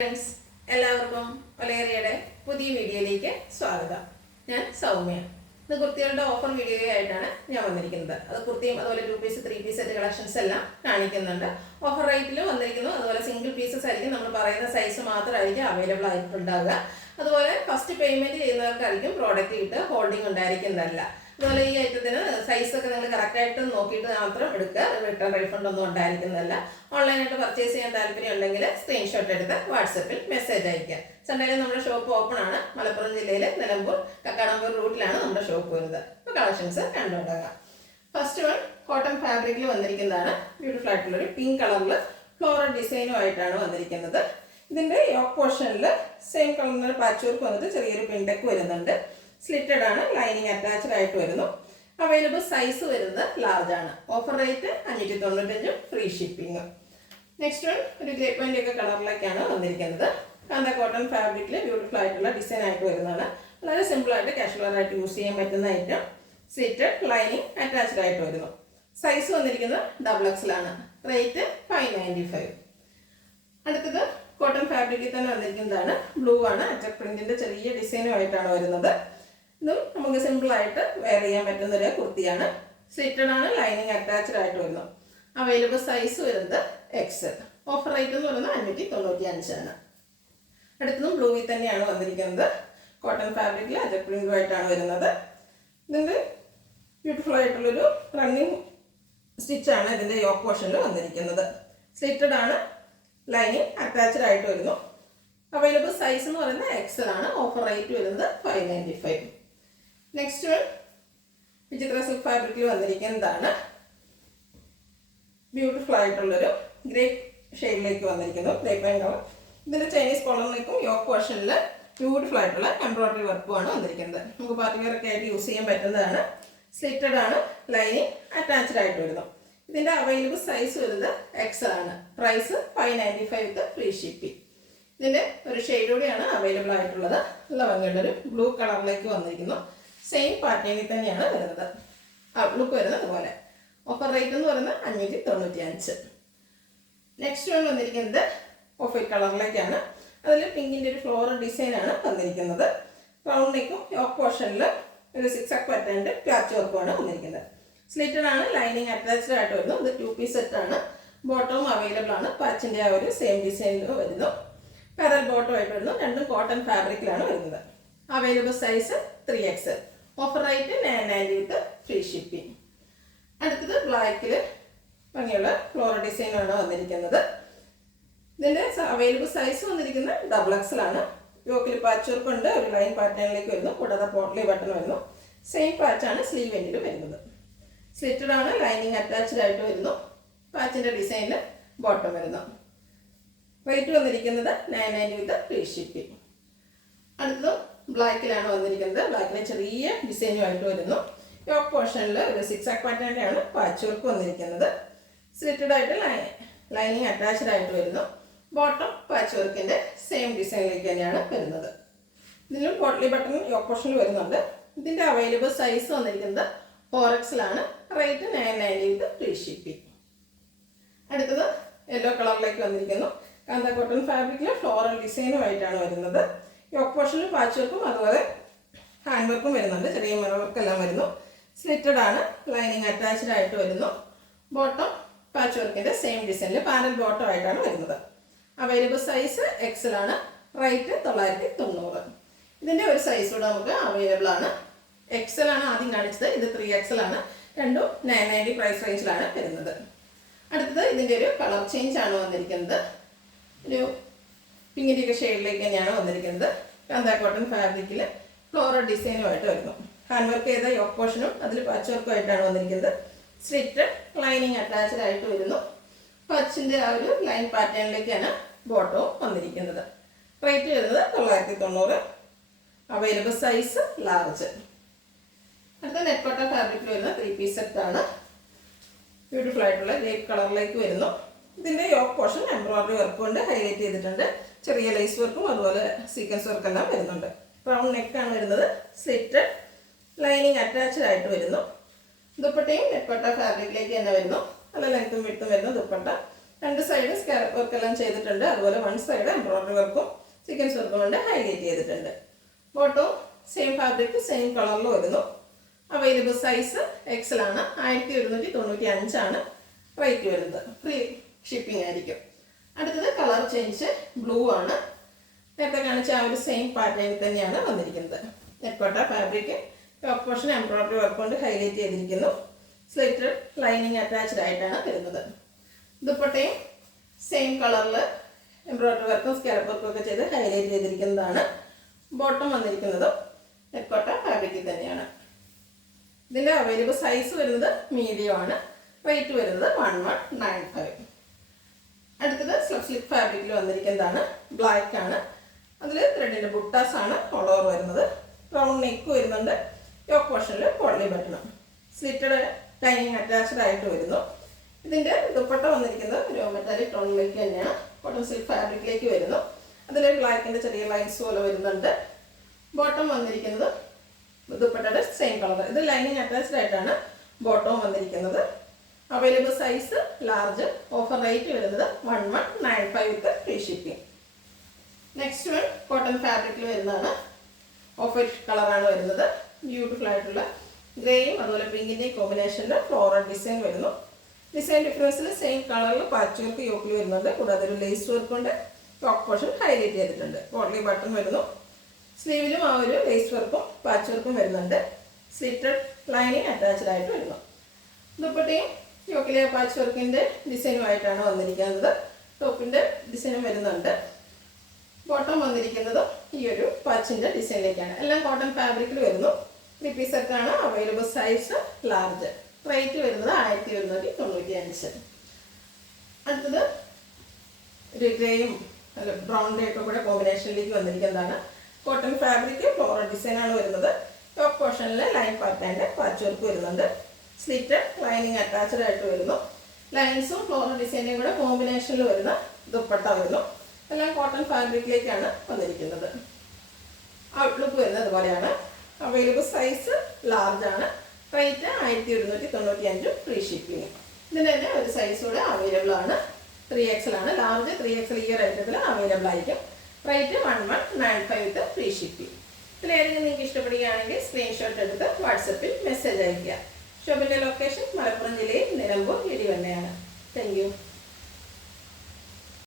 Friends എല്ലാവർക്കും ഒലേറിയയുടെ പുതിയ വീഡിയോയിലേക്ക് സ്വാഗതം. ഞാൻ സൗമ്യ. ഇത് കുർത്തികളുടെ ഓഫർ വീഡിയോ ആയിട്ടാണ് ഞാൻ വന്നിരിക്കുന്നത്. അത് കുർത്തിയും അതുപോലെ 2 പീസ് 3 പീസ് സെറ്റ് കളക്ഷൻസ് എല്ലാം കാണിക്കുന്നുണ്ട്. ഓഫർ റേറ്റിലും വന്നിരിക്കുന്നു. അതുപോലെ സിംഗിൾ പീസസ് ആയിരിക്കും, നമ്മൾ പറയുന്ന സൈസ് മാത്രമായിരിക്കും അവൈലബിൾ ആയിട്ടുണ്ടാവുക. അതുപോലെ ഫസ്റ്റ് പേയ്മെന്റ് ചെയ്യുന്നവർക്കായിരിക്കും പ്രോഡക്റ്റ് കിട്ടുക, ഹോൾഡിംഗ് ഉണ്ടായിരിക്കുന്നതല്ല. അതുപോലെ ഈ ഐറ്റത്തിന് സൈസൊക്കെ നിങ്ങൾ കറക്റ്റായിട്ട് നോക്കിയിട്ട് മാത്രം എടുക്കുക. റിട്ടേൺ റീഫണ്ട് ഒന്നും ഉണ്ടായിരിക്കുന്നതല്ല. ഓൺലൈനായിട്ട് പർച്ചേസ് ചെയ്യാൻ താല്പര്യം ഉണ്ടെങ്കിൽ സ്ക്രീൻഷോട്ട് എടുത്ത് വാട്സപ്പിൽ മെസ്സേജ് അയക്കുക. സൺഡേയിൽ നമ്മുടെ ഷോപ്പ് ഓപ്പൺ ആണ്. മലപ്പുറം ജില്ലയിലെ നിലമ്പൂർ കക്കാടംപൂർ റൂട്ടിലാണ് നമ്മുടെ ഷോപ്പ് വരുന്നത്. അപ്പോൾ കളക്ഷൻസ് കണ്ടുകൊണ്ടാകാം. ഫസ്റ്റ് വൺ കോട്ടൺ ഫാബ്രിക്കിൽ വന്നിരിക്കുന്നതാണ്. ബ്യൂട്ടിഫുൾ ആയിട്ടുള്ളൊരു പിങ്ക് കളറിൽ ഫ്ലോറൽ ഡിസൈനുമായിട്ടാണ് വന്നിരിക്കുന്നത്. ഇതിൻ്റെ യോക്ക് പോർഷനിൽ സെയിം കളറിൽ പാച്ച് വർക്ക് വന്നിട്ട് ചെറിയൊരു പിൻടെക്ക് വരുന്നുണ്ട്. സ്ലിറ്റഡ് ആണ്, ലൈനിങ് അറ്റാച്ച്ഡ് ആയിട്ട് വരുന്നു. അവൈലബിൾ സൈസ് വരുന്നത് ലാർജ് ആണ്. Offer rate 595, free shipping. Next one ഒരു ഗ്രേ പെയിന്റ് ഒക്കെ കളറിലേക്കാണ് വന്നിരിക്കുന്നത്. കാന്ത കോട്ടൺ ഫാബ്രിക്കിൽ ബ്യൂട്ടിഫുൾ ആയിട്ടുള്ള ഡിസൈൻ ആയിട്ട് വരുന്നതാണ്. വളരെ സിമ്പിൾ ആയിട്ട് കാഷ്വൽ ആയിട്ട് യൂസ് ചെയ്യാൻ പറ്റുന്ന ഐറ്റം. സ്ലിറ്റഡ് ലൈനിങ് അറ്റാച്ച്ഡ് ആയിട്ട് വരുന്നു. സൈസ് വന്നിരിക്കുന്നത് XXL ആണ്. റേറ്റ് 595. അടുത്തത് കോട്ടൺ ഫാബ്രിക്കിൽ തന്നെ വന്നിരിക്കുന്നതാണ്. ബ്ലൂ ആണ്, അറ്റക് പ്രിന്റിന്റെ ചെറിയ ഡിസൈനുമായിട്ടാണ് വരുന്നത്. ഇതും നമുക്ക് സിമ്പിൾ ആയിട്ട് വെയർ ചെയ്യാൻ പറ്റുന്ന ഒരു കുർത്തിയാണ്. സ്ലിറ്റഡ് ആണ്, ലൈനിങ് അറ്റാച്ച്ഡ് ആയിട്ട് വരുന്നു. അവൈലബിൾ സൈസ് വരുന്നത് XL. ഓഫർ റേറ്റ് എന്ന് പറയുന്നത് 595 ആണ്. അടുത്തതും ബ്ലൂവിൽ തന്നെയാണ് വന്നിരിക്കുന്നത്. കോട്ടൺ ഫാബ്രിക്കിൽ അറ്റക് പ്രിന്റുമായിട്ടാണ് വരുന്നത്. ഇതിൻ്റെ ബ്യൂട്ടിഫുൾ ആയിട്ടുള്ളൊരു റണ്ണിങ് സ്റ്റിച്ചാണ് ഇതിൻ്റെ യോക്ക് പോർഷനിൽ വന്നിരിക്കുന്നത്. സ്ലിറ്റഡ് ആണ്, ലൈനിങ് അറ്റാച്ച്ഡ് ആയിട്ട് വരുന്നു. അവൈലബിൾ സൈസ് എന്ന് പറയുന്നത് XL ആണ്. ഓഫർ റേറ്റ് വരുന്നത് 595. നെക്സ്റ്റ് വൺ വിചിത്ര സിൽക്ക് ഫാബ്രിക്കിൽ വന്നിരിക്കുന്നതാണ്. ബ്യൂട്ടിഫുൾ ആയിട്ടുള്ളൊരു ഗ്രേ ഷെയ്ഡിലേക്ക് വന്നിരിക്കുന്നു. Grey pain colour. ഇതിൻ്റെ ചൈനീസ് കോളറിലേക്കും യോക്ക് പോർഷനിൽ ബ്യൂട്ടിഫുൾ ആയിട്ടുള്ള എംബ്രോയിഡറി വർക്കുമാണ് വന്നിരിക്കുന്നത്. നമുക്ക് പാർട്ടി വെയർ ഒക്കെ ആയിട്ട് യൂസ് ചെയ്യാൻ പറ്റുന്നതാണ്. സ്ലിറ്റഡ് ആണ്, ലൈനിങ് അറ്റാച്ച്ഡ് ആയിട്ട് വരുന്നു. ഇതിൻ്റെ അവൈലബിൾ സൈസ് വരുന്നത് XL ആണ്. Price 595 free shipping. ഇതിൻ്റെ ഒരു ഷെയ്ഡ് കൂടിയാണ് അവൈലബിൾ ആയിട്ടുള്ളത്. നല്ല ഭംഗിയുള്ളൊരു ബ്ലൂ കളറിലേക്ക് വന്നിരിക്കുന്നു. സെയിം പാറ്റേണിൽ തന്നെയാണ് വരുന്നത്. ലുക്ക് വരുന്നത് അതുപോലെ. ഓഫർ റേറ്റ് എന്ന് പറയുന്നത് 595. നെക്സ്റ്റ് വൺ വന്നിരിക്കുന്നത് ഓഫ് വൈറ്റ് കളറിലേക്കാണ്. അതിൽ പിങ്കിൻ്റെ ഒരു ഫ്ലോറൽ ഡിസൈനാണ് വന്നിരിക്കുന്നത്. റൗണ്ട് നെക്കും യോക്ക് പോർഷനിൽ ഒരു 6 പാറ്റേണിൻ്റെ പാച്ച് വർക്കുമാണ് വന്നിരിക്കുന്നത്. സ്ലിറ്റഡ് ആണ്, ലൈനിങ് അറ്റാച്ച്ഡ് ആയിട്ട് വരുന്നു. ഇത് 2 പീസ് സെറ്റ് ആണ്. ബോട്ടവും അവൈലബിൾ ആണ്. പാച്ചിൻ്റെ ആ ഒരു സെയിം ഡിസൈനിൽ വരുന്നു. പാരൽ ബോട്ടം ആയിട്ട് വരുന്നു. രണ്ടും കോട്ടൺ ഫാബ്രിക്കിലാണ് വരുന്നത്. Available size 3XL. Offer rate 990 free shipping. അടുത്തത് ബ്ലാക്കിൽ ഭംഗിയുള്ള ഫ്ലോറൽ ഡിസൈനാണ് വന്നിരിക്കുന്നത്. ഇതിൻ്റെ അവൈലബിൾ സൈസ് വന്നിരിക്കുന്നത് XXL ആണ്. യോക്കിൽ പാച്ച് വർക്ക് ഉണ്ട്. ഒരു ലൈൻ പാറ്റേണിലേക്ക് വരുന്നു. കൂടാതെ പോട്ട്ലി ബട്ടൺ വരുന്നു. സെയിം പാച്ചാണ് സ്ലീവ് എൻഡിൽ വരുന്നത്. സ്ലിറ്റഡ് ആണ്, ലൈനിങ് അറ്റാച്ച്ഡ് ആയിട്ട് വരുന്നു. പാച്ചിൻ്റെ ഡിസൈനിൽ ബോട്ടം വരുന്നു. റേറ്റ് വന്നിരിക്കുന്നത് 990 ഫ്രീ ഷിപ്പിംഗ്. അടുത്തതും ബ്ലാക്കിലാണ് വന്നിരിക്കുന്നത്. ബ്ലാക്കിലെ ചെറിയ ഡിസൈനുമായിട്ട് വരുന്നു. യോക്ക് പോർഷനിൽ ഒരു 6 പാറ്റേണിൻ്റെ ആണ് പാച്ച് വർക്ക് വന്നിരിക്കുന്നത്. സ്ലിറ്റഡ് ആയിട്ട് ലൈനിങ് അറ്റാച്ച്ഡ് ആയിട്ട് വരുന്നു. ബോട്ടം പാച്ച് വർക്കിൻ്റെ സെയിം ഡിസൈനിലേക്ക് തന്നെയാണ് വരുന്നത്. ഇതിലും പോട്ട്ലി ബട്ടൺ യോക്ക് പോർഷനിൽ വരുന്നുണ്ട്. ഇതിൻ്റെ അവൈലബിൾ സൈസ് വന്നിരിക്കുന്നത് 4XL ആണ്. Rate 990 free shipping. അടുത്തത് യെല്ലോ കളറിലേക്ക് വന്നിരിക്കുന്നു. കാന്ത കോട്ടൺ ഫാബ്രിക്കിൽ ഫ്ലോറൽ ഡിസൈനുമായിട്ടാണ് വരുന്നത്. യോക്ക് പോർഷനിൽ പാച്ച് വർക്കും അതുപോലെ ഹാൻഡ് വർക്കും വരുന്നുണ്ട്. ചെറിയ മിറർ വർക്കെല്ലാം വരുന്നു. സ്ലിറ്റഡ് ആണ്, ലൈനിങ് അറ്റാച്ച്ഡ് ആയിട്ട് വരുന്നു. ബോട്ടം പാച്ച് വർക്കിൻ്റെ സെയിം ഡിസൈനിൽ പാനൽ ബോട്ടം ആയിട്ടാണ് വരുന്നത്. അവൈലബിൾ സൈസ് XL ആണ്. റേറ്റ് 990. ഇതിൻ്റെ ഒരു സൈസ് കൂടെ നമുക്ക് അവൈലബിൾ ആണ്. XL ആണ് ആദ്യം കാണിച്ചത്. ഇത് 3XL ആണ്. രണ്ടും 990 പ്രൈസ് റേഞ്ചിലാണ് വരുന്നത്. അടുത്തത് ഇതിൻ്റെ ഒരു കളർ ചേഞ്ച് ആണ് വന്നിരിക്കുന്നത്. ഒരു പിങ്കിൻ്റെ ഷെയ്ഡിലേക്ക് തന്നെയാണ് വന്നിരിക്കുന്നത്. കാന്ത കോട്ടൺ ഫാബ്രിക്കിൽ ഫ്ലോറൽ ഡിസൈനുമായിട്ട് വരുന്നു. ഹാൻഡ് വർക്ക് ചെയ്ത യോക്ക് പോർഷനും അതിൽ പാച്ച് വർക്കും ആയിട്ടാണ് വന്നിരിക്കുന്നത്. സ്ലിറ്റഡ് ലൈനിങ് അറ്റാച്ച്ഡ് ആയിട്ട് വരുന്നു. പച്ചിൻ്റെ ആ ഒരു ലൈൻ പാറ്റേണിലേക്കാണ് ബോട്ടവും വന്നിരിക്കുന്നത്. റേറ്റ് വരുന്നത് 990. Available size large. അടുത്ത നെറ്റ് കോട്ടൺ ഫാബ്രിക്കിൽ വരുന്ന 3 പീസ് സെറ്റ് ആണ്. ബ്യൂട്ടിഫുൾ ആയിട്ടുള്ള ഗ്രേപ്പ് കളറിലേക്ക് വരുന്നു. ഇതിൻ്റെ യോക്ക് പോർഷൻ എംബ്രോയിഡറി വർക്ക് കൊണ്ട് ഹൈലൈറ്റ് ചെയ്തിട്ടുണ്ട്. ചെറിയ ലേസ് വർക്കും അതുപോലെ സീക്വൻസ് വർക്കെല്ലാം വരുന്നുണ്ട്. റൗണ്ട് നെക്കാണ് വരുന്നത്. സ്ലിറ്റഡ് ലൈനിങ് അറ്റാച്ച്ഡ് ആയിട്ട് വരുന്നു. ദുപ്പട്ടയും നെറ്റ് കോട്ടൺ ഫാബ്രിക്കിലേക്ക് തന്നെ വരുന്നു. നല്ല ലെങ്ത്തും വിഡ്ത്തും വരുന്ന ദുപ്പട്ട. രണ്ട് സൈഡ് സ്കാലപ്പ് വർക്ക് എല്ലാം ചെയ്തിട്ടുണ്ട്. അതുപോലെ വൺ സൈഡ് എംബ്രോയിഡറി വർക്കും സീക്വൻസ് വർക്കും കൊണ്ട് ഹൈലൈറ്റ് ചെയ്തിട്ടുണ്ട്. ബോട്ടവും സെയിം ഫാബ്രിക് സെയിം കളറിൽ വരുന്നു. അവൈലബിൾ സൈസ് എക്സൽ ആണ്. 1195 റേറ്റ് വരുന്നത്. ഫ്രീ ഷിപ്പിംഗ് ആയിരിക്കും. അടുത്തത് കളർ ചേഞ്ച് ബ്ലൂ ആണ്. നേരത്തെ കാണിച്ച ആ ഒരു സെയിം പാറ്റേണിൽ തന്നെയാണ് വന്നിരിക്കുന്നത്. നെക്കോട്ട fabric top portion embroidery work കൊണ്ട് ഹൈലൈറ്റ് ചെയ്തിരിക്കുന്നു. സ്ലിറ്റഡ് ലൈനിങ് അറ്റാച്ച്ഡ് ആയിട്ടാണ് വരുന്നത്. ദുപ്പട്ടയും സെയിം കളറിൽ എംബ്രോയിഡറി വർക്കും സ്കാലപ്പ് വർക്കും ഒക്കെ ചെയ്ത് ഹൈലൈറ്റ് ചെയ്തിരിക്കുന്നതാണ്. ബോട്ടം വന്നിരിക്കുന്നതും നെക്കോട്ട ഫാബ്രിക്കിൽ തന്നെയാണ്. ഇതിൻ്റെ അവൈലബിൾ സൈസ് വരുന്നത് മീഡിയം ആണ്. റേറ്റ് വരുന്നത് 1195. അടുത്തത് സ്ലിപ്പ് ഫാബ്രിക്കിൽ വന്നിരിക്കുന്നതാണ്. ബ്ലാക്ക് ആണ്. അതിൽ ത്രെഡിൻ്റെ ബുട്ടാസ് ആണ് ഓൾ ഓവർ വരുന്നത്. റൗണ്ട് നെക്ക് വരുന്നുണ്ട്. യോക്ക് പോർഷനിൽ പോളി ബട്ടണും സ്ലിറ്റഡ് ലൈനിങ് അറ്റാച്ച്ഡ് ആയിട്ട് വരുന്നു. ഇതിൻ്റെ ദുപ്പട്ട വന്നിരിക്കുന്നത് ഒരു മെറ്റാലിക് ടോണിലേക്ക് തന്നെയാണ്. കോട്ടൺ സിൽക്ക് ഫാബ്രിക്കിലേക്ക് വരുന്നു. അതിൽ ബ്ലാക്കിൻ്റെ ചെറിയ ലൈൻസ് പോലെ വരുന്നുണ്ട്. ബോട്ടം വന്നിരിക്കുന്നത് ദുപ്പട്ടയുടെ സെയിം കളർ. ഇത് ലൈനിങ് അറ്റാച്ച്ഡ് ആയിട്ടാണ് ബോട്ടവും വന്നിരിക്കുന്നത്. Available size large. Offer rate വരുന്നത് 1195 വിത്ത് free shipping. Next one cotton ഫാബ്രിക്കിൽ വരുന്നതാണ്. ഓഫ് വൈറ്റ് കളറാണ് വരുന്നത്. ബ്യൂട്ടിഫുൾ ആയിട്ടുള്ള ഗ്രേയും അതുപോലെ പിങ്കിൻ്റെയും കോമ്പിനേഷനിൽ ഫ്ലോറൽ ഡിസൈൻ വരുന്നു. ഡിസൈൻ ഡിഫറൻസിൽ സെയിം കളറിൽ പാച്ച് വർക്ക് യോക്കിൽ വരുന്നുണ്ട്. കൂടാതെ ഒരു ലേസ് വർക്ക് കൊണ്ട് ടോപ്പ് പോർഷൻ ഹൈലൈറ്റ് ചെയ്തിട്ടുണ്ട്. പോട്ട്ലി ബട്ടൺ വരുന്നു. സ്ലീവിലും ആ ഒരു ലേസ് വർക്കും പാച്ച് വർക്കും വരുന്നുണ്ട്. സ്ലിറ്റഡ് ലൈനിങ് അറ്റാച്ച്ഡ് ആയിട്ട് വരുന്നു. ദുപ്പട്ടയും യോക്കിലെ പാച്ച് വർക്കിൻ്റെ ഡിസൈനുമായിട്ടാണ് വന്നിരിക്കുന്നത്. ടോപ്പിൻ്റെ ഡിസൈനും വരുന്നുണ്ട്. ബോട്ടം വന്നിരിക്കുന്നത് ഈ ഒരു പാച്ചിൻ്റെ ഡിസൈനിലേക്കാണ്. എല്ലാം കോട്ടൺ ഫാബ്രിക്കിൽ വരുന്നു. 3 പീസ് സെറ്റാണ്. Available size large. റേറ്റ് വരുന്നത് 1195. അടുത്തത് ഒരു ഗ്രേയും അല്ല ബ്രൗണിൻ്റെ ഒക്കെ കൂടെ കോമ്പിനേഷനിലേക്ക് വന്നിരിക്കുന്നതാണ്. കോട്ടൺ ഫാബ്രിക് ഫ്ലോറൽ ഡിസൈനാണ് വരുന്നത്. ടോപ്പ് പോർഷനിൽ ലൈൻ പാറ്റേണിൻ്റെ പാച്ച് വർക്ക് വരുന്നുണ്ട്. സ്ലിറ്റ് ലൈനിങ് അറ്റാച്ച്ഡ് ആയിട്ട് വരുന്നു. ലൈൻസും ഫ്ലോറൽ ഡിസൈനും കൂടെ കോമ്പിനേഷനിൽ വരുന്ന ദുപ്പട്ട വരുന്നു. എല്ലാം കോട്ടൺ ഫാബ്രിക്കിലേക്കാണ് വന്നിരിക്കുന്നത്. ഔട്ട്ലുക്ക് വരുന്നത് അതുപോലെയാണ്. അവൈലബിൾ സൈസ് ലാർജ് ആണ്. Rate 1195 free shipping. ഇതിന് തന്നെ ഒരു സൈസ് കൂടെ അവൈലബിൾ ആണ്. 3XL ആണ്. ലാർജ് 3XL ഈ ഒരു ഐറ്റത്തിൽ അവൈലബിൾ ആയിരിക്കും. റേറ്റ് 1195 വിത്ത് ഫ്രീ ഷിപ്പിംഗ്. ഇതിലേതെങ്കിലും നിങ്ങൾക്ക് ഇഷ്ടപ്പെടുകയാണെങ്കിൽ സ്ക്രീൻഷോട്ട് എടുത്ത് വാട്സപ്പിൽ മെസ്സേജ് അയയ്ക്കുക. ഷോപ്പിൻ്റെ ലൊക്കേഷൻ മലപ്പുറം ജില്ലയിൽ നിലമ്പൂർ ഇടിവണ്ണയാണ്. Thank you.